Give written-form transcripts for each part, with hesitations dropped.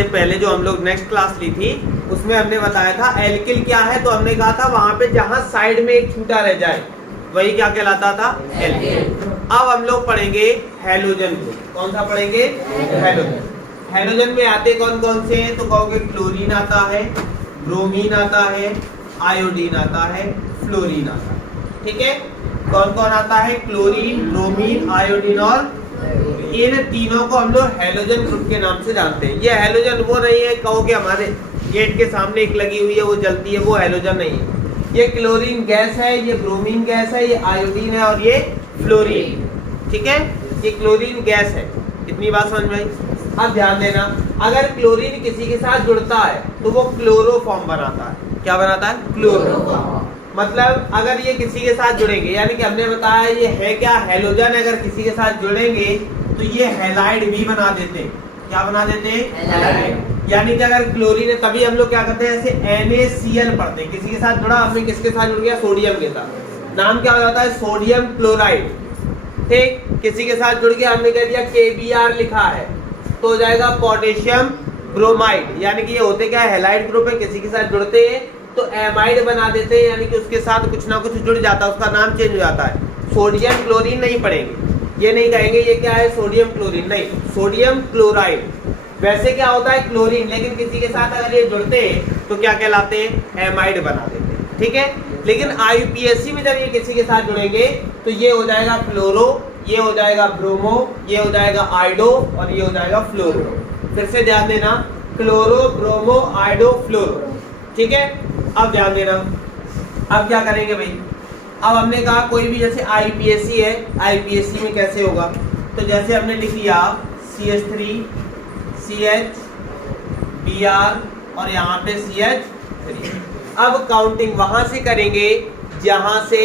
इससे पहले जो हम लोग नेक्स्ट क्लास ली थी उसमें हमने बताया था एल्किल क्या है, तो हमने कहा था वहां पे जहां साइड में एक छूटा रह जाए वही क्या कहलाता था, एल्किल। अब हम लोग पढ़ेंगे हैलोजन को। कौन सा पढ़ेंगे, हैलोजन। हैलोजन में आते कौन कौन से हैं, तो कहोगे क्लोरीन आता है, ब्रोमीन आता है, आयोडीन आता है, फ्लोरीन आता है। ठीक है, कौन कौन आता है, क्लोरीन, ब्रोमीन, आयोडीन और इन तीनों को हम लोग हैलोजन ग्रुप के नाम से जानते हैं। ये हैलोजन वो नहीं है कहोगे हमारे गेट के सामने एक लगी हुई है वो जलती है, वो हैलोजन नहीं है। ये क्लोरीन गैस है, ये ब्रोमीन गैस है, ये आयोडीन है और ये फ्लोरीन। ठीक है, ये क्लोरीन गैस है। इतनी बात समझ में आई। अब ध्यान देना, अगर क्लोरीन किसी के साथ जुड़ता है तो वो क्लोरोफॉर्म बनाता है। क्या बनाता है, क्लोरोफॉर्म। मतलब अगर ये किसी के साथ जुड़ेंगे, यानी कि हमने बताया ये है क्या, हैलोजन। अगर किसी के साथ जुड़ेंगे तो ये हैलाइड भी बना देते हैं। क्या बना देते हैं, हैलाइड। यानी कि अगर क्लोरीन है तभी हम लोग क्या करते हैं, ऐसे NaCl पढ़ते हैं। किसी के साथ जुड़ा, हमने किसके साथ जुड़ गया, सोडियम के साथ, नाम क्या हो जाता है, सोडियम क्लोराइड। ठीक, किसी के साथ जुड़ गया, हमने कह दिया KBr लिखा है तो हो जाएगा पोटेशियम ब्रोमाइड। यानी कि ये होते क्या है, हैलाइड ग्रुप है, किसी के साथ जुड़ते हैं तो एमाइड बना देते हैं, यानी कि उसके साथ कुछ ना कुछ जुड़ जाता है, उसका नाम चेंज हो जाता है। सोडियम क्लोरीन नहीं पढ़ेंगे, ये नहीं कहेंगे ये क्या है, सोडियम क्लोरीन नहीं, सोडियम क्लोराइड। वैसे क्या होता है, क्लोरीन, लेकिन किसी के साथ अगर ये जुड़ते हैं तो क्या कहलाते हैं, एमाइड बना देते हैं। ठीक है, लेकिन IUPAC में जब ये किसी के साथ जुड़ेंगे तो ये हो जाएगा फ्लोरो, ये हो जाएगा ब्रोमो, ये हो जाएगा आइडो और ये हो जाएगा फ्लोरो। फिर से ध्यान देना, क्लोरो, ब्रोमो, आइडो, फ्लोरो। ठीक है, अब ध्यान देना, अब क्या करेंगे भाई। अब हमने कहा कोई भी जैसे IUPAC है, IUPAC में कैसे होगा, तो जैसे हमने लिख लिया CH3 CH Br और यहाँ पे CH3। अब काउंटिंग वहां से करेंगे जहां से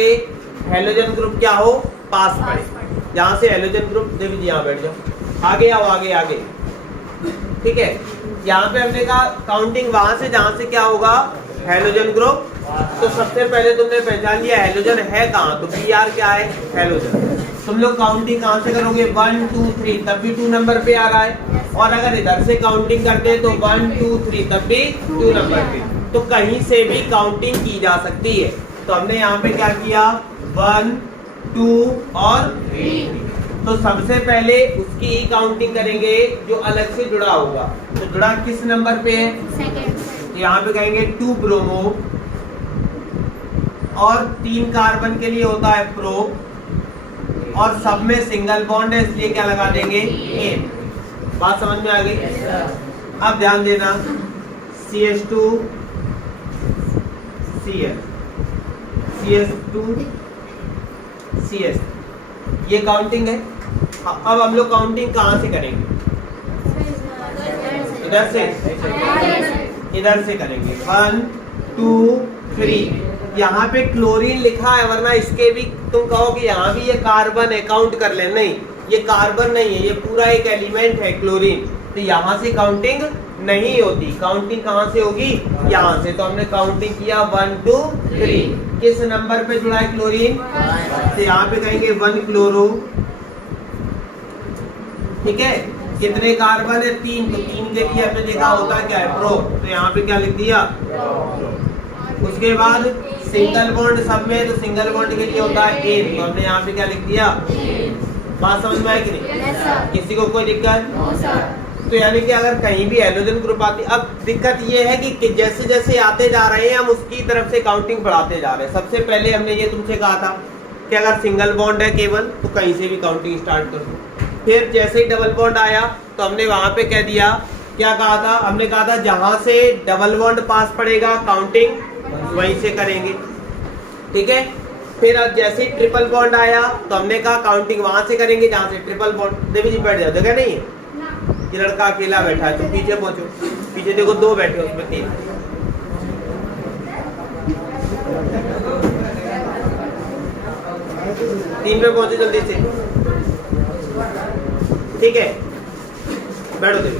हैलोजन ग्रुप क्या हो, पास पड़े। जहां से हैलोजन ग्रुप, देवी जी यहाँ बैठ जाओ, आगे आओ, आगे आगे। ठीक है, यहाँ पे हमने कहा काउंटिंग वहां से जहां से क्या होगा, हैलोजन ग्रुप। तो सबसे पहले तुमने पहचान लिया हैलोजन है कहाँ, तो Br क्या है, हैलोजन। तुम लोग काउंटिंग कहाँ से करोगे, 1 2 3, तब भी 2 नंबर पे आ रहा है। और अगर इधर से काउंटिंग करते हैं तो 1 2 3, तब भी 2 नंबर पे। तो कहीं से भी काउंटिंग की जा सकती है। तो हमने यहाँ पे क्या किया, 1 2 और 3। तो सबसे पहले उसकी ही काउंटिंग करेंगे जो अलग से जुड़ा होगा। तो जुड़ा किस नंबर पे है, सेकंड। यहाँ पे कहेंगे 2 ब्रोमो और 3 कार्बन के लिए होता है प्रो, और सब में सिंगल बॉन्ड है इसलिए क्या लगा देंगे, एन। बात समझ में आ गई। अब ध्यान देना, CH2 Cl CH2 CS, ये काउंटिंग है। अब हम लोग काउंटिंग कहाँ से करेंगे, इधर से, इधर से करेंगे 1 2 3। यहाँ पे क्लोरीन लिखा है, वरना इसके भी तुम कहो कि यहाँ भी ये कार्बन है, काउंट कर ले, नहीं, ये कार्बन नहीं है, ये पूरा एक एलिमेंट है क्लोरीन। तो यहाँ से काउंटिंग नहीं होती। काउंटिंग कहाँ से होगी, यहाँ से। तो हमने काउंटिंग किया 1 2 3। किस नंबर पे जुड़ा है क्लोरीन, तो यहाँ पे कहेंगे 1 क्लोरो। ठीक है, कितने कार्बन है, 3, तो 3 के लिए हमने देखा होता क्या है, प्रो। तो यहाँ पे क्या लिख दिया, उसके बाद सिंगल बॉन्ड सब में, तो सिंगल बॉन्ड के लिए होता है एन, तो हमने यहाँ पे क्या लिख दिया। बात समझ में आई कि नहीं, किसी को कोई दिक्कत? तो यानी कि अगर कहीं भी हैलोजन ग्रुप आती, अब दिक्कत ये है कि जैसे जैसे आते जा रहे हैं हम उसकी तरफ से काउंटिंग बढ़ाते जा रहे हैं। सबसे पहले हमने ये तुमसे कहा था कि अगर सिंगल बॉन्ड है केवल तो कहीं से भी काउंटिंग स्टार्ट कर दो। फिर जैसे ही डबल बॉन्ड आया तो हमने वहां पे कह दिया, क्या कहा था, हमने कहा था जहां से डबल बॉन्ड पास पड़ेगा काउंटिंग वहीं से करेंगे। ठीक है, फिर अब जैसे ही ट्रिपल बॉन्ड आया तो हमने कहा काउंटिंग वहां से करेंगे जहां से ट्रिपल बॉन्ड। देवी जी बैठ जाओ, जगह नहीं है, ये लड़का अकेला बैठा है, तो पीछे पहुंचो। पीछे देखो 2 बैठे, उसमें 3। तीन पे पहुंचे जल्दी से। ठीक है, बैठो देवी।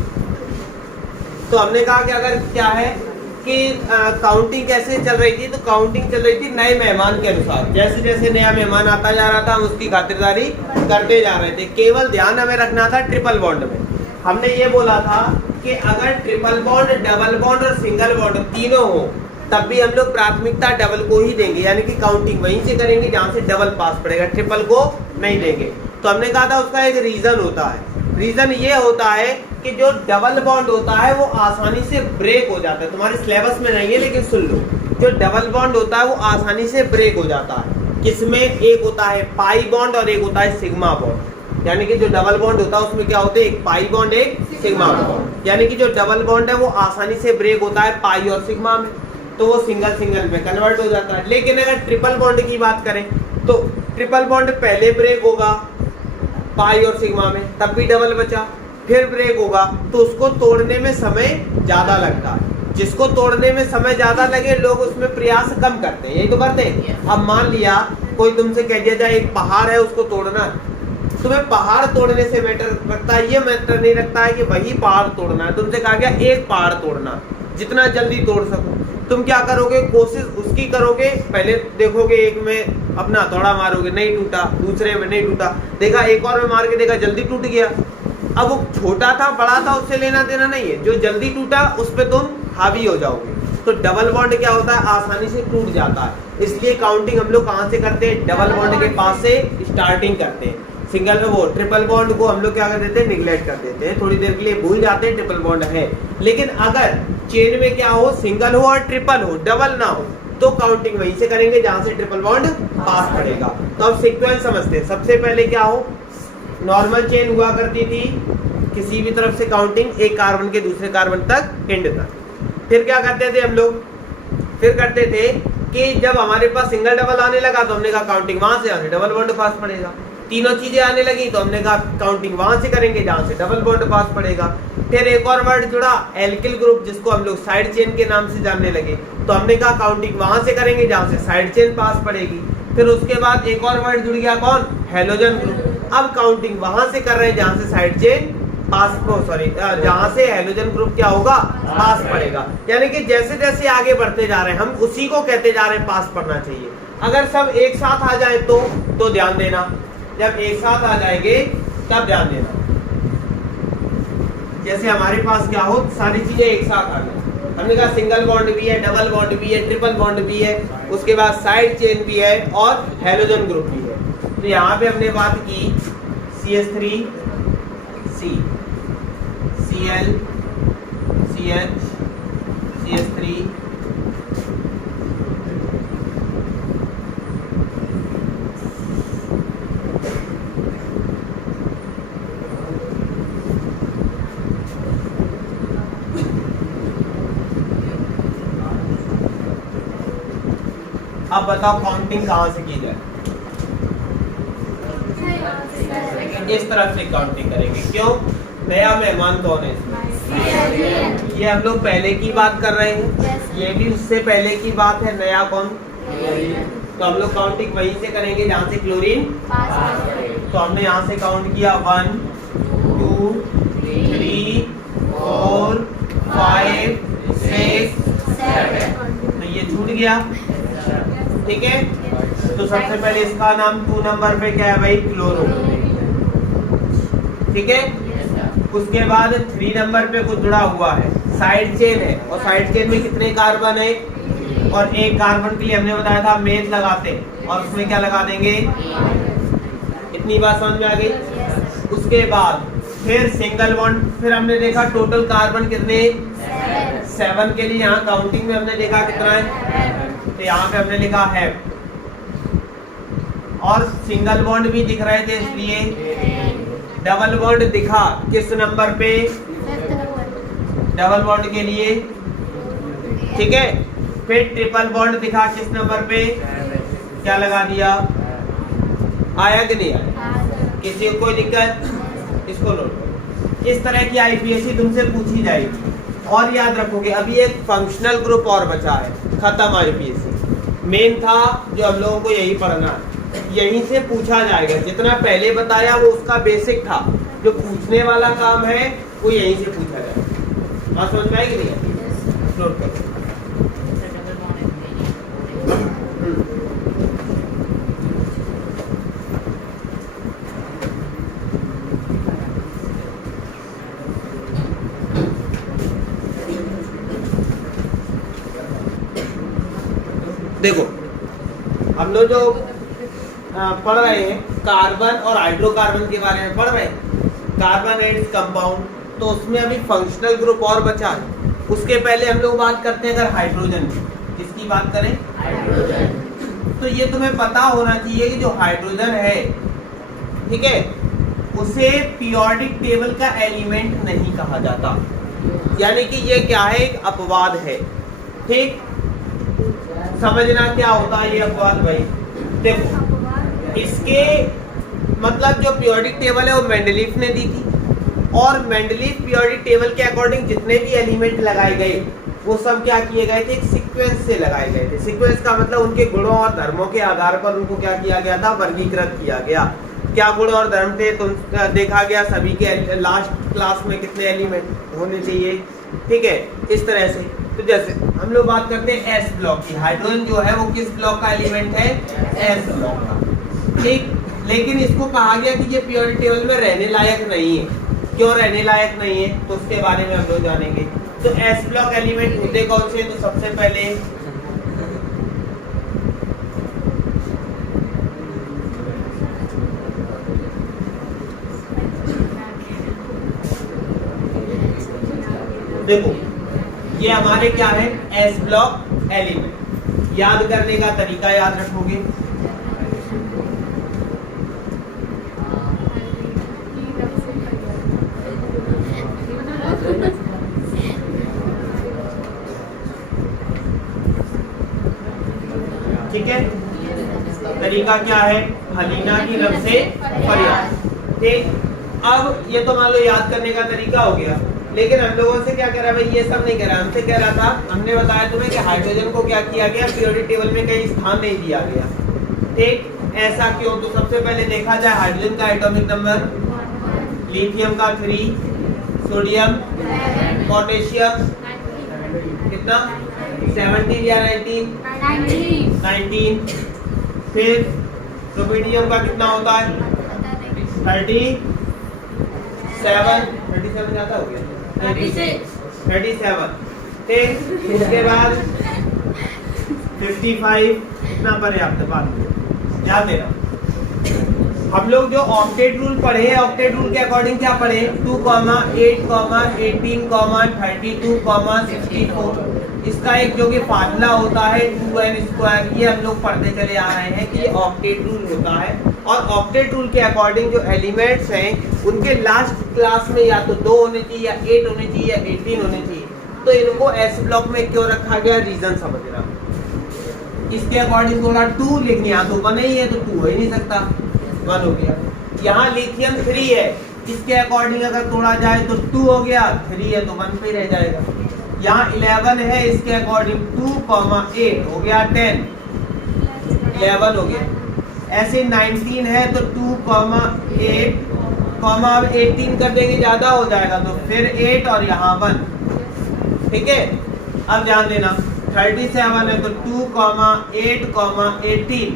तो हमने कहा कि अगर क्या है कि काउंटिंग कैसे चल रही थी, तो काउंटिंग चल रही थी नए मेहमान के अनुसार। जैसे जैसे नया मेहमान आता जा रहा था हम उसकी खातिरदारी करते जा रहे थे। केवल ध्यान हमें रखना था ट्रिपल बॉन्ड में। हमने ये बोला था कि अगर ट्रिपल बॉन्ड, डबल बॉन्ड और सिंगल बॉन्ड तीनों हो तब भी हम लोग प्राथमिकता डबल को ही देंगे, यानी कि काउंटिंग वहीं से करेंगे जहां से डबल पास पड़ेगा, ट्रिपल को नहीं देंगे। तो हमने कहा था उसका एक रीजन होता है। रीजन ये होता है कि जो डबल बॉन्ड होता है वो आसानी से ब्रेक हो जाता है। तुम्हारे सिलेबस में नहीं है लेकिन सुन लो, जो डबल बॉन्ड होता है वो आसानी से ब्रेक हो जाता है। किसमें? एक होता है पाई बॉन्ड और एक होता है सिग्मा बॉन्ड। यानी कि जो डबल बॉन्ड होता है उसमें क्या होते हैं? एक पाई बॉन्ड, एक सिग्मा बॉन्ड। यानी कि जो डबल बॉन्ड है वो आसानी से ब्रेक होता है पाई और सिग्मा में, तो वो सिंगल सिंगल में कन्वर्ट हो जाता है। लेकिन अगर ट्रिपल बॉन्ड की बात करें तो ट्रिपल बॉन्ड पहले ब्रेक होगा पाई और सिग्मा में, तब भी डबल बचा, फिर ब्रेक होगा तो उसको तोड़ने में समय ज्यादा लगता है। जिसको तोड़ने में समय ज्यादा लगे लोग उसमें प्रयास कम करते हैं, यही तो करते हैं। अब मान लिया कोई तुमसे कह दिया जाए एक पहाड़ है उसको तोड़ना है, तुम्हें पहाड़ तोड़ने से मैटर रखता है, ये मैटर नहीं रखता है कि वही पहाड़ तोड़ना है। तुमसे कहा गया एक पहाड़ तोड़ना, जितना जल्दी तोड़ सको। तुम क्या करोगे? कोशिश उसकी करोगे, पहले देखोगे एक में अपना हथौड़ा मारोगे, नहीं टूटा, दूसरे में नहीं टूटा, देखा एक और में मार के देखा जल्दी टूट गया। अब वो छोटा था बड़ा था उससे लेना देना नहीं है, जो जल्दी टूटा उस पर तुम हावी हो जाओगे। तो डबल बॉन्ड क्या होता है? आसानी से टूट जाता है। इसलिए काउंटिंग हम लोग कहाँ से करते हैं? डबल बॉन्ड के पास से स्टार्टिंग करते हैं। सिंगल में वो ट्रिपल बॉन्ड को हम लोग क्या कर देते हैं? निगलेक्ट कर देते हैं, थोड़ी देर के लिए भूल जाते हैं ट्रिपल बॉन्ड है। लेकिन अगर चेन में क्या हो, सिंगल हो और ट्रिपल हो, डबल ना हो, तो काउंटिंग वहीं से करेंगे जहां से ट्रिपल बॉन्ड पास पड़ेगा। तो अब सीक्वेंस समझते हैं। सबसे पहले क्या हो, नॉर्मल चेन हुआ करती थी, किसी भी तरफ से काउंटिंग एक कार्बन के दूसरे कार्बन तक, एंड तक। फिर क्या करते थे हम लोग? फिर करते थे कि जब हमारे पास सिंगल डबल आने लगा तो हमने कहा काउंटिंग वहां से आने डबल बॉन्ड पास पड़ेगा। तीनों चीजें आने लगी तो हमने कहा काउंटिंग वहां से करेंगे जहां से डबल बॉन्ड पास पड़ेगा। फिर एक और वर्ड जुड़ा एल्किल ग्रुप, जिसको हम लोग साइड चेन के नाम से जानने लगे, तो हमने कहा काउंटिंग वहां से करेंगे जहां से साइड चेन पास पड़ेगी। फिर उसके बाद एक और वर्ड जुड़ गया, कौन? Halogen group. अब काउंटिंग वहां से कर रहे हैं जहां से साइड चेन पास, सॉरी जहां से हैलोजन ग्रुप क्या होगा? पास पड़ेगा। यानी कि जैसे जैसे आगे बढ़ते जा रहे हैं हम उसी को कहते जा रहे हैं पास पड़ना चाहिए। अगर सब एक साथ आ जाए तो ध्यान देना, जब एक साथ आ जाएंगे तब ध्यान देना। जैसे हमारे पास क्या हो, सारी चीजें एक साथ आ गई, हमने कहा सिंगल बॉन्ड भी है, डबल बॉन्ड भी है, ट्रिपल बॉन्ड भी है, उसके बाद साइड चेन भी है और हैलोजन ग्रुप भी है। तो यहाँ पे हमने बात की CH3 C, Cl CH CH3 अब बताओ काउंटिंग कहां से की जाए? इस तरफ से काउंटिंग करेंगे। क्यों? नया मेहमान कौन है इसमें? ये हम लोग पहले की बात कर रहे हैं, ये भी उससे पहले की बात है। नया कौन? तो हम लोग काउंटिंग वहीं से करेंगे जहाँ से क्लोरीन। तो हमने यहाँ से काउंट किया 1 2 3 4 5 6 7, तो ये छूट गया, ठीक है। तो सबसे पहले इसका नाम 2 नंबर पे क्या है भाई? क्लोरो, ठीक है। उसके बाद 3 नंबर पे कुछ जुड़ा हुआ है, साइड चेन है, और साइड चेन में कितने कार्बन है? और एक कार्बन के लिए हमने बताया था मेथ लगाते, और उसमें क्या लगा देंगे? इतनी बात समझ में आ गई। उसके बाद फिर सिंगल बॉन्ड, फिर हमने देखा टोटल कार्बन कितने? 7 के लिए यहाँ काउंटिंग में हमने देखा कितना है, तो यहाँ पे हमने लिखा है। और सिंगल बॉन्ड भी दिख रहे थे इसलिए डबल बॉन्ड दिखा किस नंबर पे? डबल बॉन्ड के लिए, ठीक है। फिर ट्रिपल बॉन्ड दिखा किस नंबर पे? क्या लगा दिया? आया कि नहीं आया? किसी को कोई दिक्कत? इसको नोट। इस तरह की आईपीएससी तुमसे पूछी जाएगी। और याद रखोगे अभी एक फंक्शनल ग्रुप और बचा है, खत्म आईपीएससी। मेन था जो हम लोगों को यही पढ़ना है, यहीं से पूछा जाएगा। जितना पहले बताया वो उसका बेसिक था, जो पूछने वाला काम है वो यहीं से पूछा जाएगा। बात समझ में आएगी नहीं? नोट करो। देखो हम लोग जो पढ़ रहे हैं कार्बन और हाइड्रोकार्बन के बारे में पढ़ रहे हैं, कार्बन एंड कंपाउंड, तो उसमें अभी फंक्शनल ग्रुप और बचा है। उसके पहले हम लोग बात करते हैं अगर हाइड्रोजन की, किसकी बात करें? हाइड्रोजन। तो ये तुम्हें पता होना चाहिए कि जो हाइड्रोजन है, ठीक है, उसे पीरियोडिक टेबल का एलिमेंट नहीं कहा जाता, यानी कि ये क्या है, एक अपवाद है। ठीक, समझना क्या होता है ये अपवाद भाई। देखो इसके मतलब जो पीरियोडिक टेबल है वो मेंडलीफ ने दी थी, और मेंडलीफ पीरियोडिक टेबल के अकॉर्डिंग जितने भी एलिमेंट लगाए गए वो सब क्या किए गए थे, एक सीक्वेंस से लगाए गए थे। सीक्वेंस का मतलब उनके गुणों और धर्मों के आधार पर उनको क्या किया गया था, वर्गीकृत किया गया। क्या गुण और धर्म थे तो देखा गया, सभी के लास्ट क्लास में कितने एलिमेंट होने चाहिए, ठीक है, इस तरह से। तो जैसे हम लोग बात करते हैं एस ब्लॉक की, हाइड्रोजन जो है वो किस ब्लॉक का एलिमेंट है, एस ब्लॉक का, ठीक। लेकिन इसको कहा गया कि ये पीरियोडिक टेबल में रहने लायक नहीं है। क्यों रहने लायक नहीं है, तो उसके बारे में हम लोग जानेंगे। तो एस ब्लॉक एलिमेंट होते कौन से, तो सबसे पहले देखो ये हमारे क्या है, एस ब्लॉक एलिमेंट। याद करने का तरीका याद रखोगे, ठीक है। तरीका क्या है, हलीना की रब से फरियाद, ठीक। अब ये तो मान लो याद करने का तरीका हो गया, लेकिन हम लोगों से क्या कह रहा है भाई, ये सब नहीं कह रहा, हमसे कह रहा था, हमने बताया तुम्हें कि हाइड्रोजन को क्या किया गया, पीरियोडिक टेबल में कहीं स्थान नहीं दिया गया, ठीक। ऐसा क्यों, तो सबसे पहले देखा जाए हाइड्रोजन का एटॉमिक नंबर, लिथियम का 3, सोडियम, पोटेशियम कितना, 17 या 19, फिर रुबिडियम का कितना होता है, 37 ज्यादा हो गया, 37, ठीक। उसके बाद 55 इतना पर्याप्त बात याद देना। हम लोग जो ऑक्टेट रूल पढ़े हैं, ऑक्टेट रूल के अकॉर्डिंग क्या पढ़े, 2, 8, 18, 32, 64, इसका एक जो कि फार्मूला होता है 2n², ये हम लोग पढ़ते चले आ रहे हैं कि ये ऑक्टेट रूल होता है। और ऑक्टेट रूल के अकॉर्डिंग जो एलिमेंट्स हैं उनके लास्ट क्लास में या तो 2 होने चाहिए, या 8 होने चाहिए, या 18 होने चाहिए। तो इनको एस ब्लॉक में क्यों रखा गया, रीजन समझना। इसके अकॉर्डिंग थोड़ा 2, लेकिन यहाँ तो 1 ही है, तो 2 हो ही नहीं सकता, 1 हो गया। यहाँ लिथियम 3 है, इसके अकॉर्डिंग अगर तोड़ा जाए तो 2 हो गया, 3 है तो 1 पे रह जाएगा। यहाँ 11 है, इसके अकॉर्डिंग 2, 8 हो गया 10, 11 हो गया। ऐसे 19 है तो 2, 8, अब 18 कर देंगे ज्यादा हो जाएगा, तो फिर 8 और यहाँ 1, ठीक है। अब ध्यान देना 37 है तो 2, 8, 18,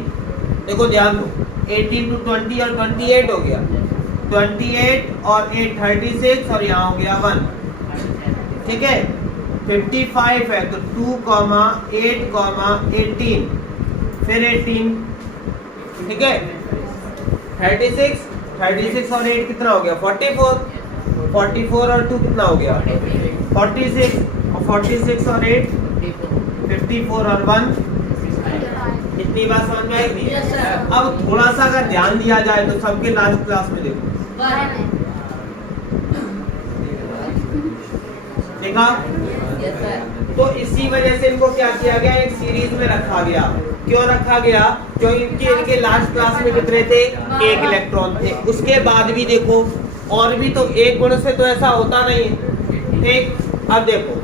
देखो ध्यान दो, 18 to 20 और 28 हो गया, 28 और 8 36 और यहाँ हो गया 1, ठीक है। 55 है तो 2, 8, 18, फिर 18, ठीक है। 36 और 8 कितना हो गया, 44 और 2 कितना हो गया, 46, और 46 और 8 54 और 1, इतनी बात समझ में आएगी। अब थोड़ा सा अगर ध्यान दिया जाए तो सबके लास्ट क्लास में देखो, देखा, तो इसी वजह से इनको क्या किया गया, एक सीरीज में रखा गया। क्यों रखा गया, क्योंकि इनके लास्ट क्लास में कितने थे, 1 इलेक्ट्रॉन थे। उसके बाद भी देखो, और भी तो एक गुण से तो ऐसा होता नहीं है, ठीक। अब देखो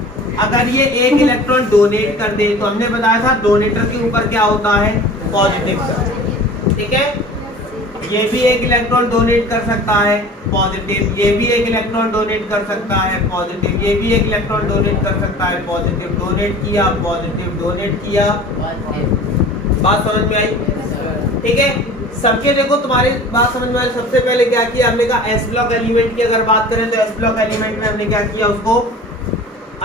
अगर ये 1 इलेक्ट्रॉन डोनेट कर दे, तो हमने बताया था डोनेटर के ऊपर क्या होता है, पॉजिटिव चार्ज, ठीक है। ये भी 1 इलेक्ट्रॉन डोनेट कर सकता है, पॉजिटिव, ये भी 1 इलेक्ट्रॉन डोनेट कर सकता है, पॉजिटिव, ये भी 1 इलेक्ट्रॉन डोनेट कर सकता है, पॉजिटिव, डोनेट किया, पॉजिटिव, डोनेट किया, बात समझ में आई, ठीक है। सबके देखो तुम्हारी बात समझ में आई। सबसे पहले क्या किया हमने कहा, एस ब्लॉक एलिमेंट की अगर बात करें तो एस ब्लॉक एलिमेंट में हमने क्या किया, उसको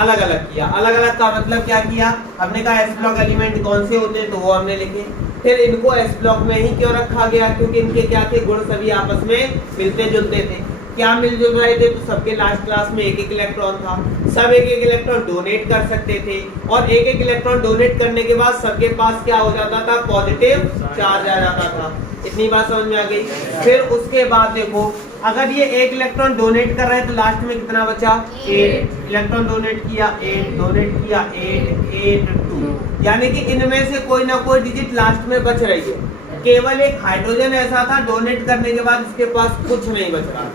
अलग अलग किया। अलग अलग का मतलब क्या किया, हमने कहा एस ब्लॉक एलिमेंट कौन से होते हैं, तो वो हमने लिखे। फिर इनको एस ब्लॉक में ही क्यों रखा गया, क्योंकि इनके क्या थे, गुण सभी आपस में मिलते जुलते थे। क्या मिलजुल रहे थे, तो सबके लास्ट क्लास में एक एक इलेक्ट्रॉन था, सब एक एक इलेक्ट्रॉन डोनेट कर सकते थे, और एक एक इलेक्ट्रॉन डोनेट करने के बाद सबके पास क्या हो जाता था, पॉजिटिव चार्ज आ जाता था। इतनी बात समझ में आ गई। फिर उसके बाद देखो, अगर ये एक इलेक्ट्रॉन डोनेट कर रहे हैं तो लास्ट में कितना बचा, 8 इलेक्ट्रॉन डोनेट किया, 8 डोनेट किया, 8 8 2, यानी कि इनमें से कोई ना कोई डिजिट लास्ट में बच रही है। केवल एक हाइड्रोजन ऐसा था डोनेट करने के बाद उसके पास कुछ नहीं बच रहा।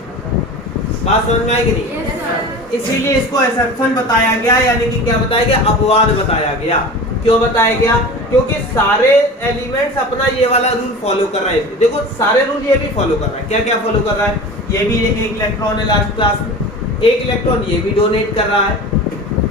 बात समझ में आएगी नहीं? इसीलिए इसको एक्सेप्शन बताया गया, यानी कि क्या बताया गया, अपवाद बताया गया। क्यों बताया गया, क्योंकि सारे एलिमेंट्स अपना ये वाला रूल फॉलो कर रहे थे। देखो सारे रूल ये भी फॉलो कर रहा है। क्या क्या फॉलो कर रहा है, ये भी एक इलेक्ट्रॉन है लास्ट क्लास में, एक इलेक्ट्रॉन ये भी डोनेट कर रहा है,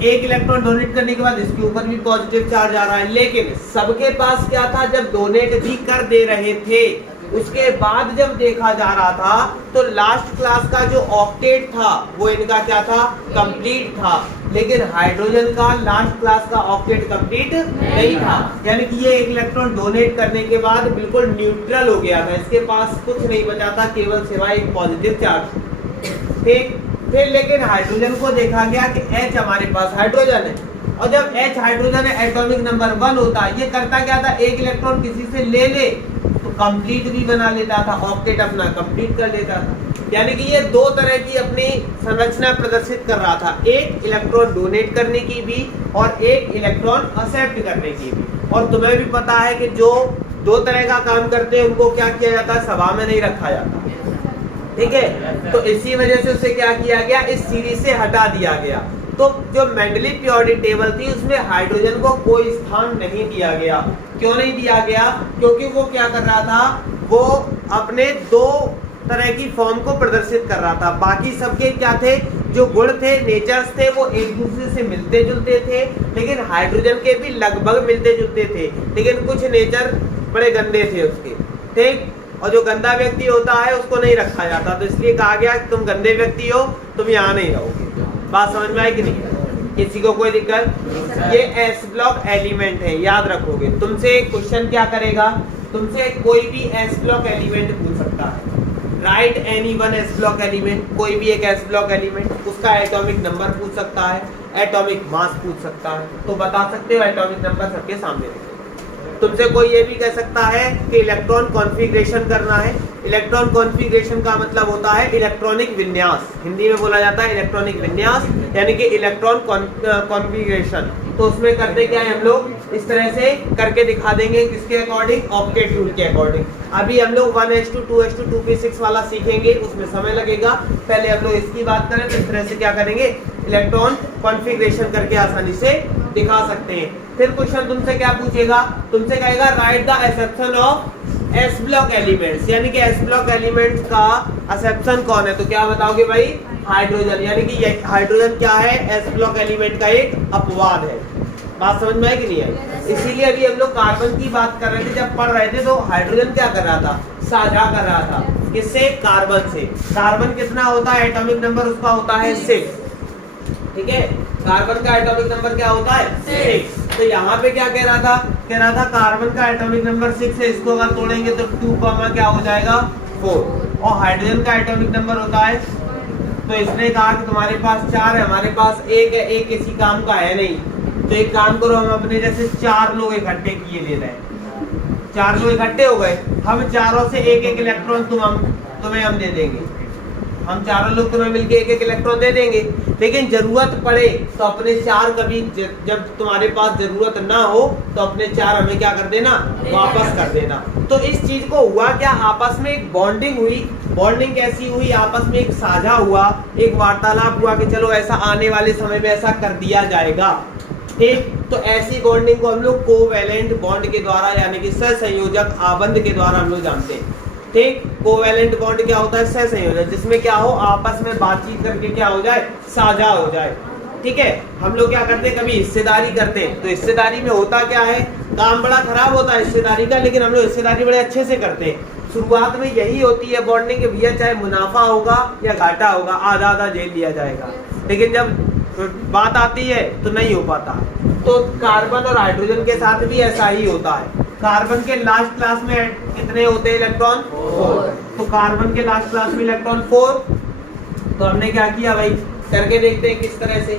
एक इलेक्ट्रॉन डोनेट करने के बाद इसके ऊपर भी पॉजिटिव चार्ज आ रहा है। लेकिन सबके पास क्या था, जब डोनेट भी कर दे रहे थे उसके बाद जब देखा जा रहा था तो लास्ट क्लास का जो ऑक्टेट था वो इनका क्या था, कंप्लीट था। लेकिन हाइड्रोजन का लास्ट क्लास का ऑक्टेट कंप्लीट नहीं था, यानी कि ये एक इलेक्ट्रॉन डोनेट करने के बाद बिल्कुल न्यूट्रल हो गया था, इसके पास कुछ नहीं बचा था केवल सिवाय एक पॉजिटिव चार्ज। ठीक, फिर लेकिन हाइड्रोजन को देखा गया कि H हमारे पास हाइड्रोजन है, और जब H हाइड्रोजन है एटॉमिक नंबर 1 होता है, ये करता क्या था, एक इलेक्ट्रॉन किसी से ले ले तो कंप्लीट भी बना लेता था, ऑक्टेट अपना कंप्लीट कर लेता था। यानी कि ये दो तरह की अपनी संरचना प्रदर्शित कर रहा था, एक इलेक्ट्रॉन डोनेट करने की भी और एक इलेक्ट्रॉन एक्सेप्ट करने की भी। और तुम्हें भी पता है कि जो दो तरह का काम करते हैं उनको क्या किया जाता है, सभा में नहीं रखा जाता। ठीक है, तो इसी वजह से उसे क्या किया गया, इस सीरीज से हटा दिया गया। तो जो मेंडली प्योरिटी टेबल थी उसमें हाइड्रोजन को कोई स्थान नहीं दिया गया। क्यों नहीं दिया गया, क्योंकि वो क्या कर रहा था, वो अपने दो तरह की फॉर्म को प्रदर्शित कर रहा था। बाकी सबके क्या थे, जो गुण थे, नेचर्स थे, वो एक दूसरे से मिलते जुलते थे, लेकिन हाइड्रोजन के भी लगभग मिलते जुलते थे, लेकिन कुछ नेचर बड़े गंदे थे उसके। ठीक, और जो गंदा व्यक्ति होता है उसको नहीं रखा जाता, तो इसलिए कहा गया कि तुम गंदे व्यक्ति हो, तुम यहाँ नहीं रहोगे। बात समझ में आई कि नहीं, किसी को कोई दिक्कत? ये एस ब्लॉक एलिमेंट है, याद रखोगे। तुमसे क्वेश्चन क्या करेगा, तुमसे कोई भी एस ब्लॉक एलिमेंट पूछ सकता है, right any one S block element, कोई भी एक एस ब्लॉक एलिमेंट, उसका एटॉमिक नंबर पूछ सकता है, एटॉमिक मास पूछ सकता है, तो बता सकते हो एटॉमिक नंबर सबके सामने रखें। तुमसे कोई ये भी कह सकता है कि इलेक्ट्रॉन कॉन्फ़िगरेशन करना है। इलेक्ट्रॉन कॉन्फ़िगरेशन का मतलब होता है इलेक्ट्रॉनिक विन्यास, हिंदी में बोला जाता है इलेक्ट्रॉनिक विन्यास, यानी कि इलेक्ट्रॉन कॉन्फ़िगरेशन। तो उसमें करते क्या है, हम लोग इस तरह से करके दिखा देंगे, किसके अकॉर्डिंग, ऑक्टेट रूल के अकॉर्डिंग। अभी हम लोग 1s2 2s2 2p6 वाला सीखेंगे, उसमें समय लगेगा। पहले हम लोग इसकी बात करें तो इस तरह से क्या करेंगे, इलेक्ट्रॉन कॉन्फ़िगरेशन करके आसानी से दिखा सकते हैं। फिर क्वेश्चन तुमसे क्या पूछेगा, तुमसे कहेगा right the exception of S block elements, यानी कि एस ब्लॉक एलिमेंट्स का एक्सेप्शन कौन है, तो क्या बताओगे भाई, हाइड्रोजन। यानी कि हाइड्रोजन क्या है, एस ब्लॉक एलिमेंट का एक अपवाद है। बात समझ में आई कि नहीं आई? इसीलिए अभी हम लोग कार्बन की बात कर रहे थे, जब पढ़ रहे थे तो हाइड्रोजन क्या कर रहा था, साझा कर रहा था, किससे, कार्बन से। कार्बन कितना होता है, एटॉमिक नंबर उसका होता है 6। ठीक है, कार्बन का एटॉमिक नंबर क्या होता है, 6। तो यहाँ पे क्या कह रहा था, कार्बन का एटॉमिक नंबर 6 है, इसको अगर तोड़ेंगे तो 2 क्या हो जाएगा, 4। और हाइड्रोजन का एटॉमिक नंबर होता है, तो इसने कहा कि तुम्हारे पास 4 है, हमारे पास 1 है, 1 किसी काम का है नहीं, तो एक काम करो, हम अपने जैसे 4 लोग इकट्ठे किए ले रहे हैं, 4 लोग इकट्ठे हो गए, हम चारों से एक एक इलेक्ट्रॉन तुम्हें हम दे देंगे, हम चारों लोग तुम्हें मिलके एक एक इलेक्ट्रॉन दे देंगे। लेकिन जरूरत पड़े तो अपने 4 कभी जब तुम्हारे पास जरूरत ना हो तो अपने 4 हमें क्या कर देना, वापस कर देना। तो इस चीज को हुआ क्या, आपस में एक बॉन्डिंग हुई। बॉन्डिंग कैसी हुई, आपस में एक साझा हुआ, एक वार्तालाप हुआ कि चलो ऐसा आने वाले समय में ऐसा कर दिया जाएगा। ठीक, तो ऐसी बॉन्डिंग को हम लोग कोवैलेंट बॉन्ड के द्वारा, यानी कि सहसंयोजक आबंध के द्वारा हम लोग जानते हैं। ठीक, कोवैलेंट बॉन्ड क्या होता है, सहसंयोजक, जिसमें क्या हो, आपस में बातचीत करके क्या हो जाए, साझा हो जाए। ठीक है, हम लोग क्या करते हैं, कभी हिस्सेदारी करते हैं, तो हिस्सेदारी में होता क्या है, काम बड़ा खराब होता है हिस्सेदारी का, लेकिन हम लोग हिस्सेदारी बड़े अच्छे से करते हैं। शुरुआत में यही होती है बॉन्डिंग के, भैया चाहे मुनाफा होगा या घाटा होगा, आधा आधा झेल लिया जाएगा। लेकिन जब तो बात आती है तो नहीं हो पाता। तो कार्बन और हाइड्रोजन के साथ भी ऐसा ही होता है। कार्बन के लास्ट क्लास में कितने होते हैं इलेक्ट्रॉन? 4। तो कार्बन के लास्ट क्लास में इलेक्ट्रॉन 4। तो हमने क्या किया भाई, करके देखते हैं किस तरह से।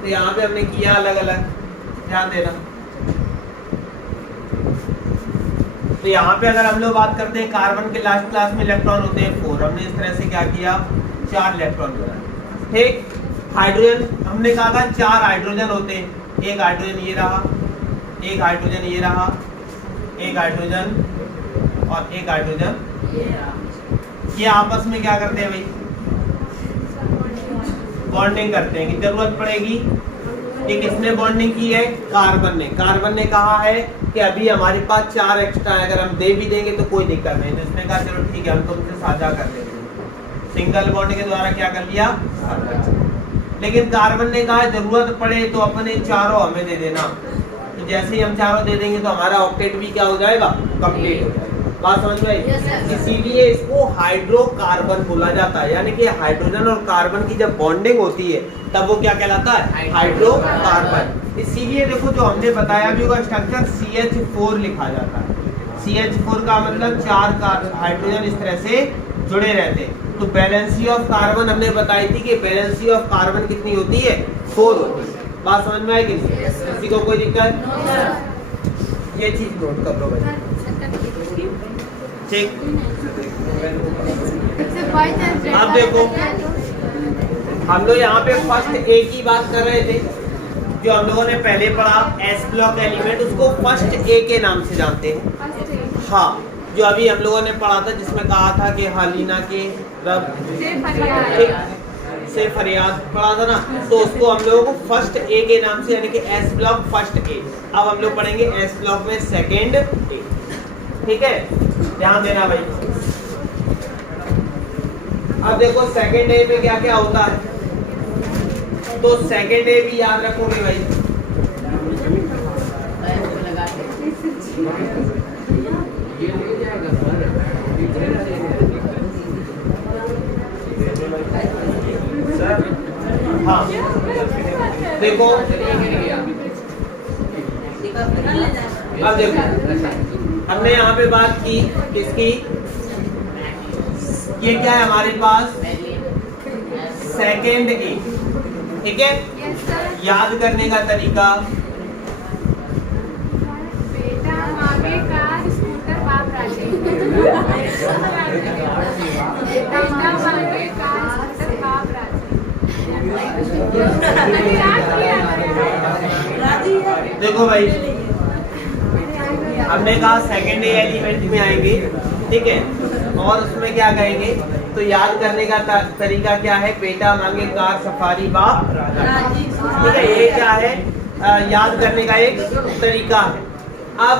तो यहाँ पे हमने किया अलग अलग, ध्यान देना। तो यहाँ पे अगर हम लोग बात करते हैं कार्बन के लास्ट क्लास में इलेक्ट्रॉन होते हैं 4, हमने इस तरह से क्या किया, 4 इलेक्ट्रॉन बनाए। ठीक, हाइड्रोजन हमने कहा था 4 हाइड्रोजन होते हैं। एक हाइड्रोजन ये रहा, एक हाइड्रोजन ये रहा, एक हाइड्रोजन और एक हाइड्रोजन। ये आपस में क्या करते हैं भाई, बॉन्डिंग करते हैं कि जरूरत पड़ेगी। ये किसने बॉन्डिंग की है? कार्बन ने। कार्बन ने कहा है कि अभी हमारे पास 4 एक्स्ट्रा है, अगर हम दे भी देंगे तो कोई दिक्कत नहीं। तो इसने कहा चलो ठीक है, हम तुमसे साझा कर लेंगे। सिंगल बॉन्ड के द्वारा क्या कर लिया, लेकिन कार्बन ने कहा जरूरत पड़े तो अपने चारों हमें दे देना। तो जैसे ही हम चारों दे देंगे तो हमारा ऑक्टेट भी क्या हो जाएगा, कंप्लीट हो जाएगा। बात समझ में आई? इसीलिए इसको हाइड्रोकार्बन बोला जाता है, यानी कि हाइड्रोजन और कार्बन की जब बॉन्डिंग होती है तब वो क्या कहलाता है, हाइड्रोकार्बन। इसीलिए देखो जो हमने बताया भी होगा स्ट्रक्चर CH4 लिखा जाता है। CH4 का मतलब 4 हाइड्रोजन इस तरह से जुड़े रहते हैं। तो बैलेंसी ऑफ कार्बन हमने बताई थी कि बैलेंसी ऑफ कार्बन कितनी होती है, 4 होती है। बात समझ में आएगी? किसी को कोई दिक्कत? ये चीज नोट कर लो भाई, ठीक। अब देखो हम लोग यहाँ पे फर्स्ट ए की बात कर रहे थे, जो हम लोगों ने पहले पढ़ा एस ब्लॉक एलिमेंट, उसको फर्स्ट ए के नाम से जानते हैं। हाँ, जो अभी हम लोगों ने पढ़ा था जिसमें कहा था कि हालिना के रब से फरियाद पढ़ा था ना, तो उसको हम लोगों को फर्स्ट ए के नाम से, यानी कि एस ब्लॉक फर्स्ट ए। अब हम लोग पढ़ेंगे एस ब्लॉक में सेकेंड ए, ठीक है, ध्यान देना भाई। अब देखो सेकेंड ए में क्या क्या होता है, तो सेकेंड ए भी याद रखोगे भाई। हाँ देखो, अब देखो हमने यहाँ पे बात की किसकी, ये क्या है हमारे पास, सेकेंड ए, ठीक है। याद करने का तरीका, देखो भाई हमने कहा सेकेंड ए एलिमेंट में आएंगे, ठीक है, और उसमें क्या कहेंगे, तो याद करने का तरीका क्या है, बेटा मांगे कार सफारी बाप, ठीक है, ये क्या है, याद करने का एक तरीका है। अब